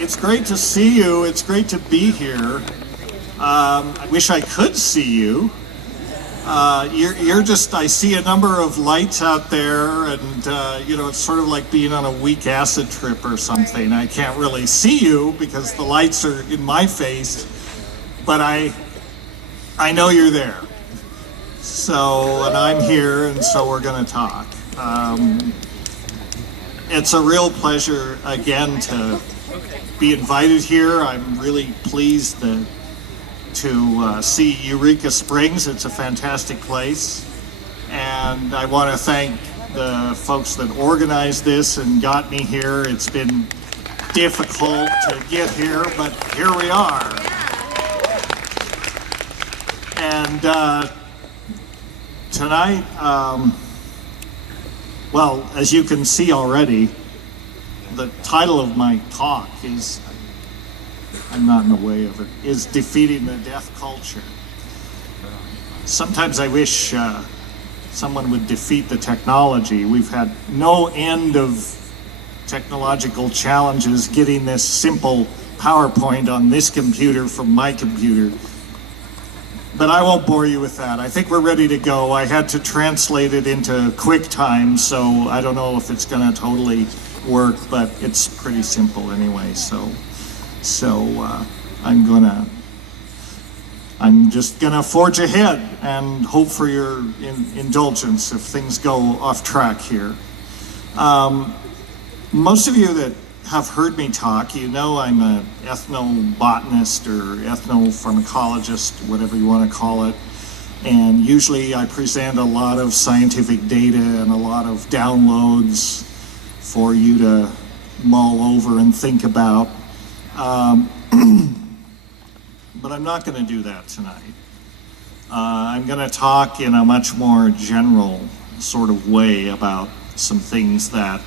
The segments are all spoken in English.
It's great to see you. It's great to be here. I wish I could see you. You're just, I see a number of lights out there, and it's sort of like being on a weak acid trip or something. I can't really see you because the lights are in my face, but I know you're there. So, and I'm here, and so we're going to talk. It's a real pleasure again to be invited here. I'm really pleased to see Eureka Springs. It's a fantastic place, and I want to thank the folks that organized this and got me here. It's been difficult to get here, but here we are. And tonight, well, as you can see already, the title of my talk is, I'm not in the way of it, is Defeating the Death Culture. Sometimes I wish someone would defeat the technology. We've had no end of technological challenges getting this simple PowerPoint on this computer from my computer. But I won't bore you with that. I think we're ready to go. I had to translate it into QuickTime, so I don't know if it's going to totally work, but it's pretty simple anyway. So I'm just gonna forge ahead and hope for your indulgence if things go off track here. Most of you that have heard me talk, you know I'm an ethnobotanist or ethnopharmacologist, whatever you want to call it. And usually I present a lot of scientific data and a lot of downloads for you to mull over and think about. But I'm not going to do that tonight. I'm going to talk in a much more general sort of way about some things that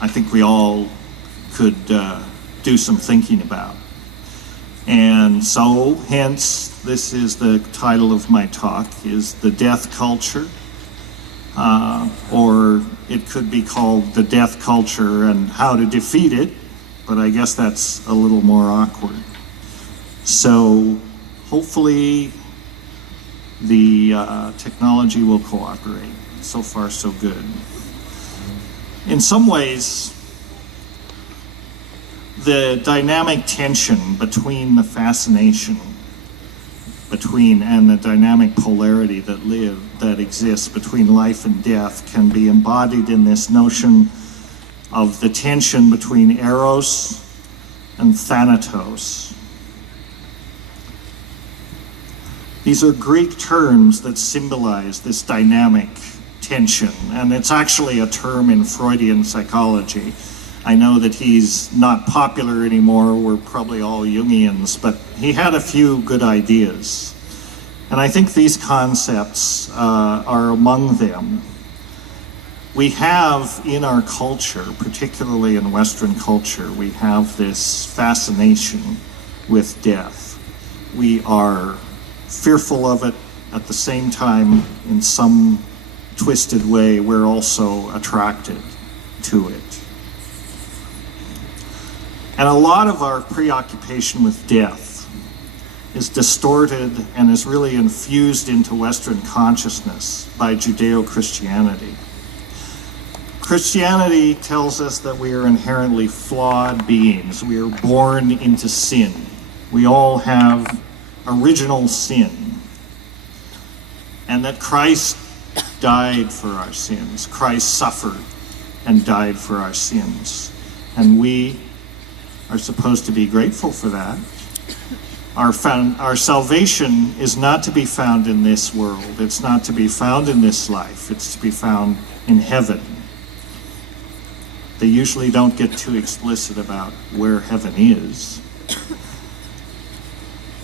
I think we all could do some thinking about. And so, hence, this is the title of my talk, is The Death Culture, or it could be called The Death Culture and How to Defeat It, but I guess that's a little more awkward. So, hopefully, the technology will cooperate. So far, so good. In some ways, the dynamic tension between the fascination between and the dynamic polarity that exists between life and death can be embodied in this notion of the tension between eros and thanatos. These are Greek terms that symbolize this dynamic tension, and it's actually a term in Freudian psychology. I know that he's not popular anymore, we're probably all Jungians, but he had a few good ideas. And I think these concepts are among them. We have in our culture, particularly in Western culture, we have this fascination with death. We are fearful of it. At the same time, in some twisted way, we're also attracted to it. And a lot of our preoccupation with death is distorted and is really infused into Western consciousness by Judeo-Christianity. Christianity tells us that we are inherently flawed beings. We are born into sin. We all have original sin. And that Christ died for our sins. Christ suffered and died for our sins. And we are supposed to be grateful for that. Our salvation is not to be found in this world. It's not to be found in this life. It's to be found in heaven. They usually don't get too explicit about where heaven is.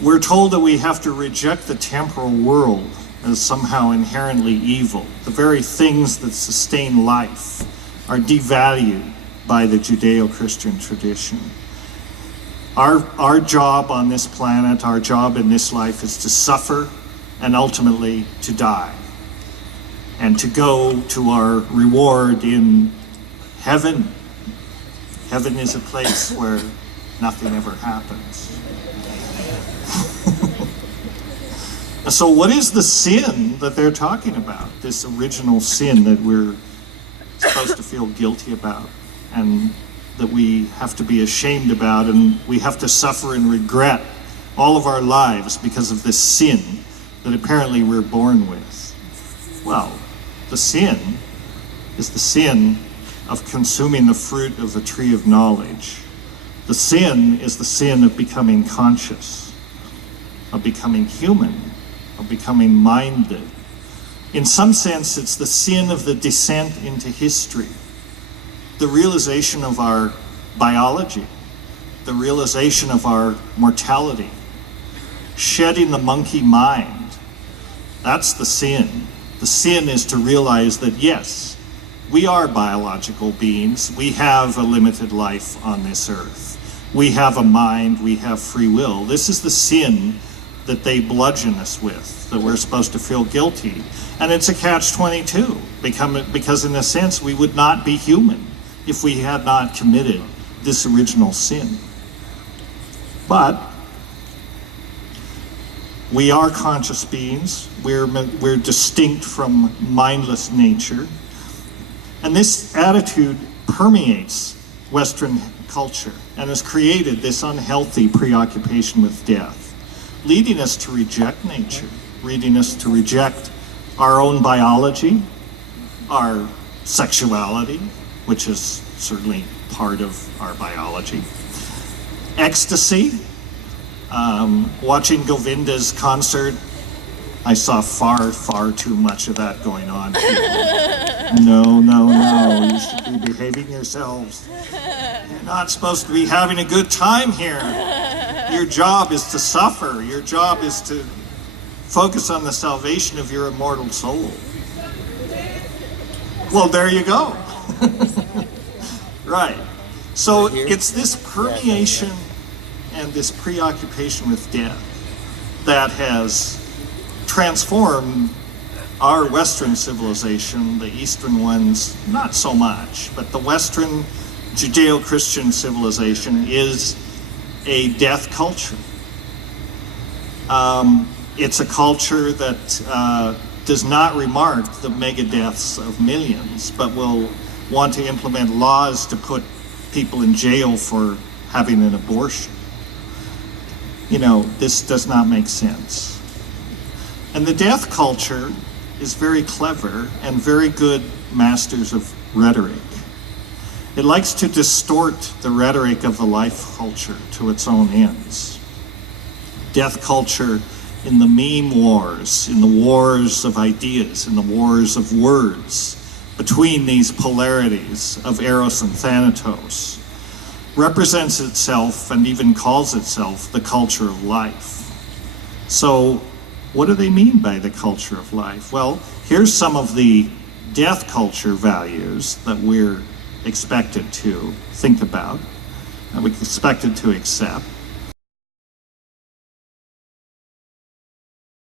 We're told that we have to reject the temporal world as somehow inherently evil. The very things that sustain life are devalued by the Judeo-Christian tradition. Our job on this planet, our job in this life is to suffer and ultimately to die and to go to our reward in heaven. Heaven is a place where nothing ever happens. So what is the sin that they're talking about? This original sin that we're supposed to feel guilty about, and that we have to be ashamed about, and we have to suffer and regret all of our lives because of this sin that apparently we're born with. Well, the sin is the sin of consuming the fruit of the tree of knowledge. The sin is the sin of becoming conscious, of becoming human, of becoming minded. In some sense, it's the sin of the descent into history, the realization of our biology, the realization of our mortality, shedding the monkey mind. That's the sin. The sin is to realize that, yes, we are biological beings. We have a limited life on this earth. We have a mind. We have free will. This is the sin that they bludgeon us with, that we're supposed to feel guilty. And it's a catch-22, because in a sense, we would not be human if we had not committed this original sin. But we are conscious beings. We're distinct from mindless nature. And this attitude permeates Western culture and has created this unhealthy preoccupation with death, leading us to reject nature, leading us to reject our own biology, our sexuality, which is certainly part of our biology, ecstasy. Watching Govinda's concert, I saw far too much of that going on. No, you should be behaving yourselves. You're not supposed to be having a good time here. Your job is to suffer. Your job is to focus on the salvation of your immortal soul. Well, there you go. Right. So it's this permeation and this preoccupation with death that has transformed our Western civilization. The Eastern ones, not so much, but the Western Judeo-Christian civilization is a death culture. It's a culture that does not remark the mega deaths of millions, but will want to implement laws to put people in jail for having an abortion. You know, this does not make sense. And the death culture is very clever and very good masters of rhetoric. It likes to distort the rhetoric of the life culture to its own ends. Death culture in the meme wars, in the wars of ideas, in the wars of words, between these polarities of Eros and Thanatos, represents itself and even calls itself the culture of life. So what do they mean by the culture of life? Well, here's some of the death culture values that we're expected to think about, that we're expected to accept.